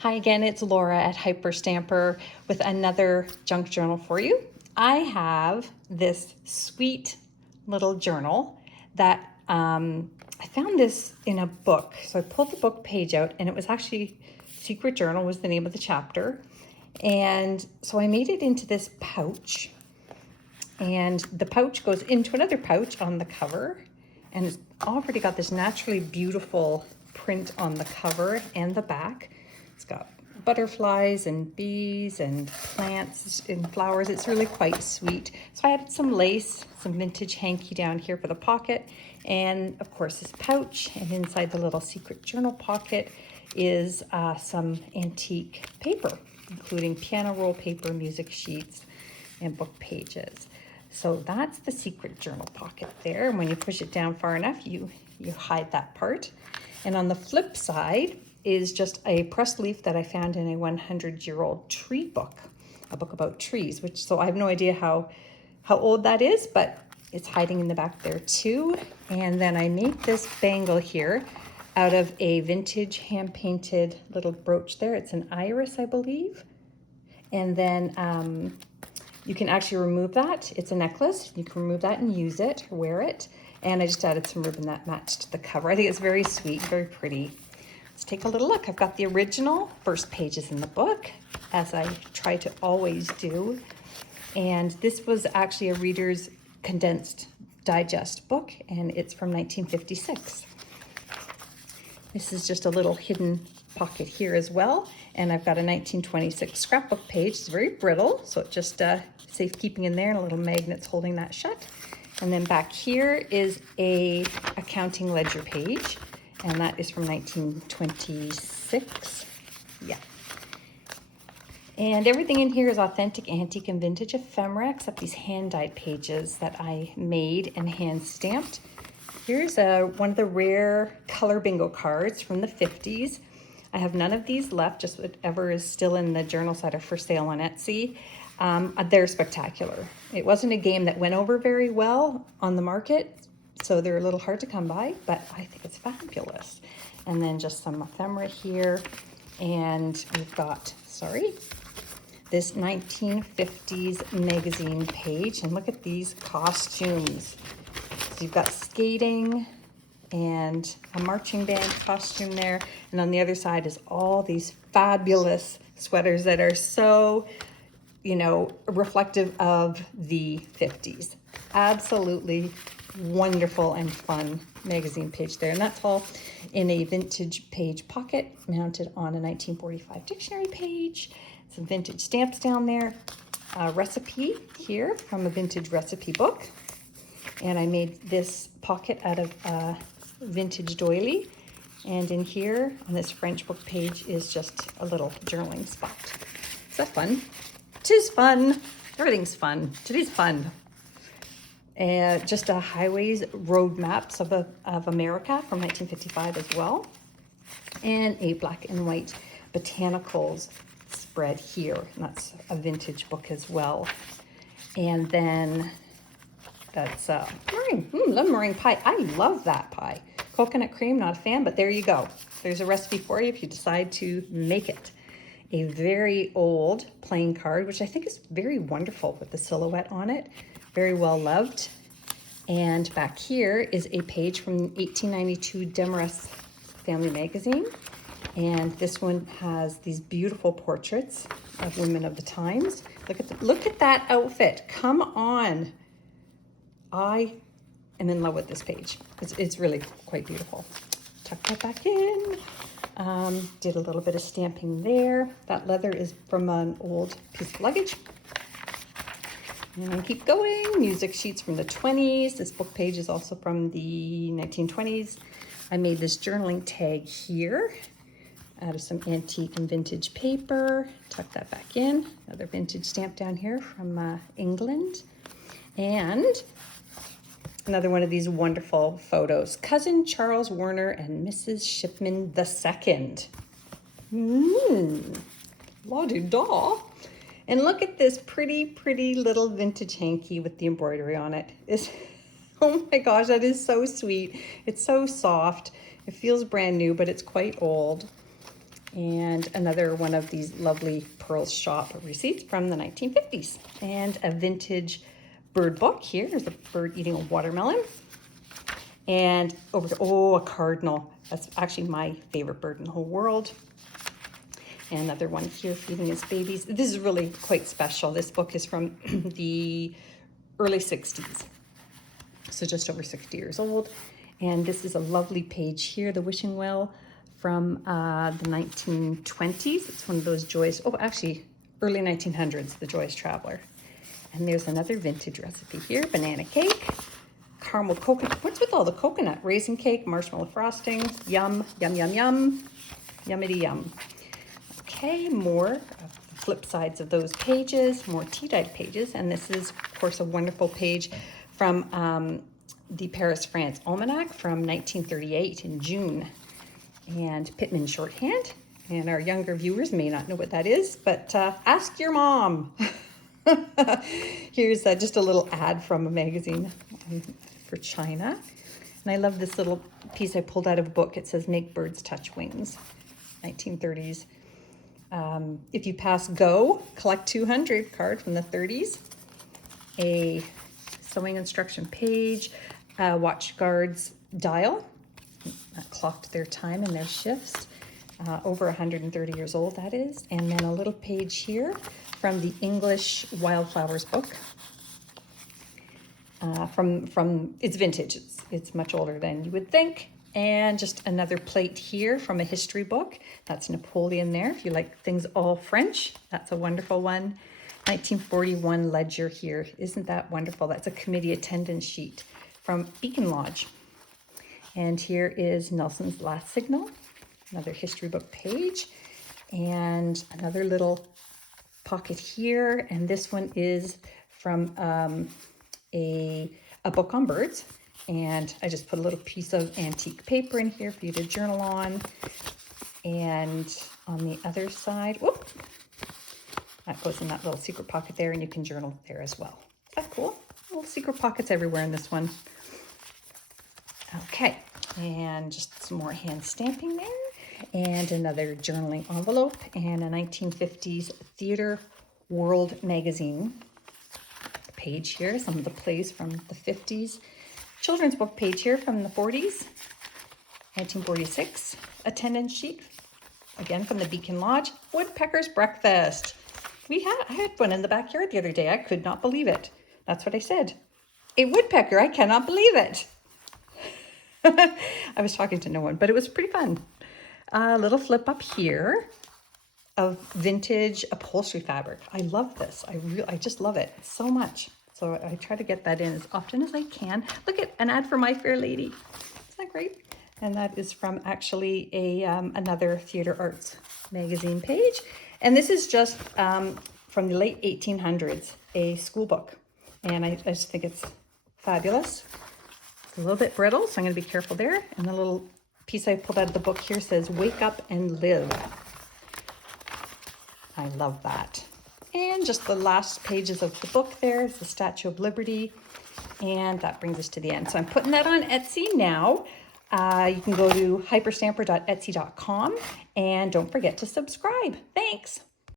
Hi again, it's Laura at Hyperstamper with another junk journal for you. I have this sweet little journal that I found this in a book. So I pulled the book page out and it was actually Secret Journal was the name of the chapter. And so I made it into this pouch, and the pouch goes into another pouch on the cover, and it's already got this naturally beautiful print on the cover and the back. It's got butterflies and bees and plants and flowers. It's really quite sweet. So I added some lace, some vintage hanky down here for the pocket, and of course this pouch. And inside the little secret journal pocket is some antique paper, including piano roll paper, music sheets, and book pages. So that's the secret journal pocket there. And when you push it down far enough, you hide that part. And on the flip side is just a pressed leaf that I found in a 100-year-old tree book, a book about trees, so I have no idea how old that is, but it's hiding in the back there too. And then I made this bangle here out of a vintage hand-painted little brooch there. It's an iris, I believe. And then you can actually remove that. It's a necklace. You can remove that and use it, or wear it. And I just added some ribbon that matched the cover. I think it's very sweet, very pretty. Let's take a little look. I've got the original first pages in the book, as I try to always do. And this was actually a Reader's Condensed Digest book, and it's from 1956. This is just a little hidden pocket here as well. And I've got a 1926 scrapbook page. It's very brittle, so it's just safekeeping in there, and a little magnet's holding that shut. And then back here is a accounting ledger page, and that is from 1926. Yeah. And everything in here is authentic, antique, and vintage ephemera, except these hand-dyed pages that I made and hand-stamped. Here's one of the rare color bingo cards from the 50s. I have none of these left, just whatever is still in the journal side are for sale on Etsy. They're spectacular. It wasn't a game that went over very well on the market, so they're a little hard to come by, but I think it's fabulous. And then just some ephemera here. And we've got, this 1950s magazine page. And look at these costumes. So you've got skating and a marching band costume there. And on the other side is all these fabulous sweaters that are so, reflective of the 50s. Absolutely wonderful and fun magazine page there. And that's all in a vintage page pocket mounted on a 1945 dictionary page. Some vintage stamps down there. A recipe here from a vintage recipe book. And I made this pocket out of vintage doily. And in here on this French book page is just a little journaling spot. Is that fun? Tis fun. Everything's fun. Today's fun. Just a highways road maps of America from 1955 as well. And a black and white botanicals spread here. And that's a vintage book as well. And then that's meringue. Love meringue pie. I love that pie. Coconut cream, not a fan, but there you go. There's a recipe for you if you decide to make it. A very old playing card, which I think is very wonderful with the silhouette on it. Very well loved. And back here is a page from 1892 Demarest Family Magazine. And this one has these beautiful portraits of women of the times. Look at that outfit. Come on. I am in love with this page. It's really quite beautiful. Tuck that back in. Did a little bit of stamping there. That leather is from an old piece of luggage. And keep going. Music sheets from the 20s. This book page is also from the 1920s. I made this journaling tag here out of some antique and vintage paper. Tuck that back in. Another vintage stamp down here from England. And another one of these wonderful photos. Cousin Charles Warner and Mrs. Shipman II. La-di-da. And look at this pretty, pretty little vintage hanky with the embroidery on it. Oh my gosh, that is so sweet. It's so soft. It feels brand new, but it's quite old. And another one of these lovely Pearl Shop receipts from the 1950s. And a vintage bird book. Here, there's a bird eating a watermelon. And over to, oh, a cardinal. That's actually my favorite bird in the whole world. And another one here feeding his babies. This is really quite special. This book is from the early 60s. So just over 60 years old. And this is a lovely page here, the wishing well from the 1920s. It's one of those joys, oh, actually early 1900s, the Joyous Traveler. And there's another vintage recipe here, banana cake, caramel coconut. What's with all the coconut? Raisin cake, marshmallow frosting, yum, yum, yum, yum, yummity yum. Okay, more flip sides of those pages, more tea-dyed pages. And this is, of course, a wonderful page from the Paris, France Almanac from 1938 in June. And Pitman shorthand. And our younger viewers may not know what that is, but ask your mom. Here's just a little ad from a magazine for China. And I love this little piece I pulled out of a book. It says, Make Birds Touch Wings, 1930s. If you pass go, collect 200 card from the 30s. A sewing instruction page, watch guards dial, clocked their time and their shifts. Over 130 years old, that is. And then a little page here from the English Wildflowers book. It's vintage, it's much older than you would think. And just another plate here from a history book. That's Napoleon there. If you like things all French, that's a wonderful one. 1941 ledger here. Isn't that wonderful? That's a committee attendance sheet from Beacon Lodge. And here is Nelson's Last Signal, another history book page, and another little pocket here. And this one is from a book on birds. And I just put a little piece of antique paper in here for you to journal on. And on the other side, whoop, that goes in that little secret pocket there, and you can journal there as well. Is that cool? Little secret pockets everywhere in this one. Okay, and just some more hand stamping there. And another journaling envelope and a 1950s Theatre World magazine page here. Some of the plays from the 50s. Children's book page here from the 40s. 1946 attendance sheet, again from the Beacon Lodge. Woodpecker's breakfast. I had one in the backyard the other day. I could not believe it. That's what I said. A woodpecker, I cannot believe it. I was talking to no one, but it was pretty fun. A little flip up here of vintage upholstery fabric. I love this. I just love it so much. So I try to get that in as often as I can. Look at an ad for My Fair Lady. Isn't that great? And that is from actually another theater arts magazine page. And this is just from the late 1800s, a school book. And I just think it's fabulous. It's a little bit brittle, so I'm going to be careful there. And the little piece I pulled out of the book here says, Wake Up and Live. I love that. And just the last pages of the book there is the Statue of Liberty. And that brings us to the end. So I'm putting that on Etsy now. You can go to hyperstamper.etsy.com and don't forget to subscribe. Thanks.